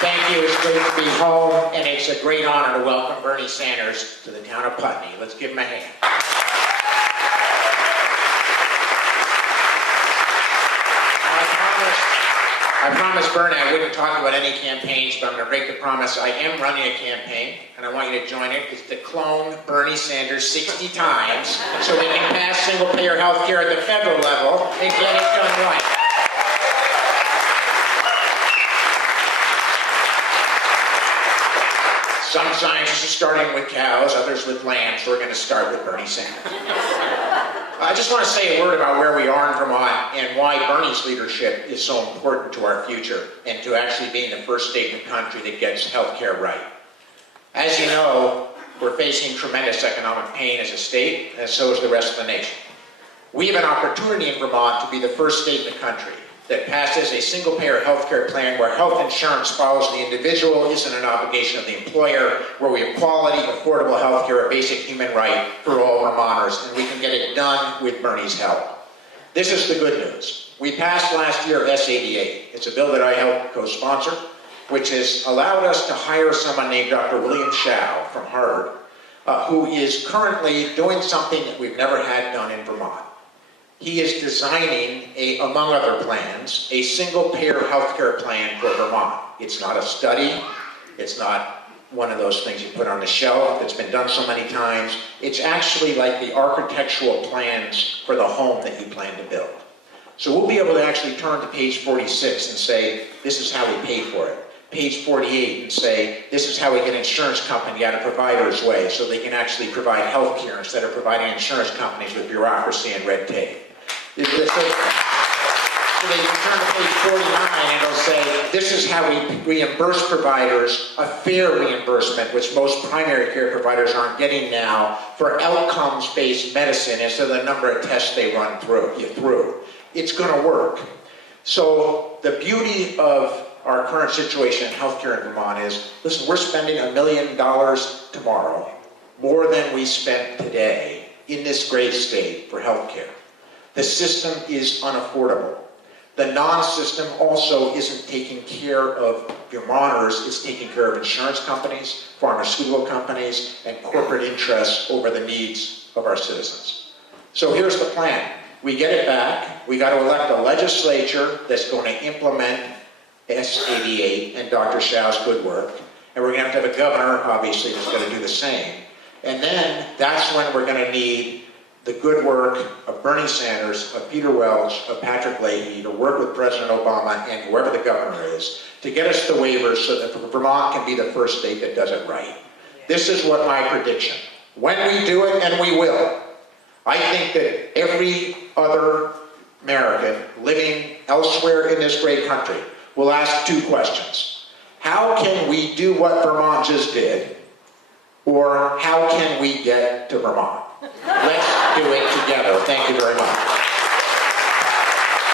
Thank you. It's great to be home, and it's a great honor to welcome Bernie Sanders to the town of Putney. Let's give him a hand. I promised Bernie I wouldn't talk about any campaigns, but I'm going to break the promise. I am running a campaign, and I want you to join it. It's to clone Bernie Sanders 60 times so we can pass single-payer health care at the federal level and get it done right. Some scientists are starting with cows, others with lambs. We're going to start with Bernie Sanders. I just want to say a word about where we are in Vermont and why Bernie's leadership is so important to our future and to actually being the first state in the country that gets health care right. As you know, we're facing tremendous economic pain as a state, and so is the rest of the nation. We have an opportunity in Vermont to be the first state in the country that passes a single-payer health care plan where health insurance follows the individual, isn't an obligation of the employer, where we have quality, affordable health care, a basic human right for all Vermonters, and we can get it done with Bernie's help. This is the good news. We passed last year S88. It's a bill that I helped co-sponsor, which has allowed us to hire someone named Dr. William Shao from Harvard, who is currently doing something that we've never had done in Vermont. He is designing, among other plans, a single-payer healthcare plan for Vermont. It's not a study. It's not one of those things you put on the shelf that's been done so many times. It's actually like the architectural plans for the home that you plan to build. So we'll be able to actually turn to page 46 and say, this is how we pay for it. Page 48 and say, this is how we get insurance company out of provider's way so they can actually provide health care instead of providing insurance companies with bureaucracy and red tape. So they can turn to page 49 and it'll say, this is how we reimburse providers, a fair reimbursement, which most primary care providers aren't getting now, for outcomes-based medicine instead of the number of tests they run through. It's going to work. So the beauty of our current situation in healthcare in Vermont is, listen, we're spending $1 million tomorrow, more than we spent today in this great state for healthcare. The system is unaffordable. The non-system also isn't taking care of Vermonters, it's taking care of insurance companies, pharmaceutical companies, and corporate interests over the needs of our citizens. So here's the plan. We get it back. We got to elect a legislature that's going to implement S88 and Dr. Shao's good work. And we're going to have a governor, obviously, that's going to do the same. And then that's when we're going to need the good work of Bernie Sanders, of Peter Welch, of Patrick Leahy, to work with President Obama and whoever the governor is, to get us the waivers so that Vermont can be the first state that does it right. This is what my prediction. When we do it, and we will, I think that every other American living elsewhere in this great country will ask two questions. How can we do what Vermont just did? Or how can we get to Vermont? Let's do it together. Thank you very much.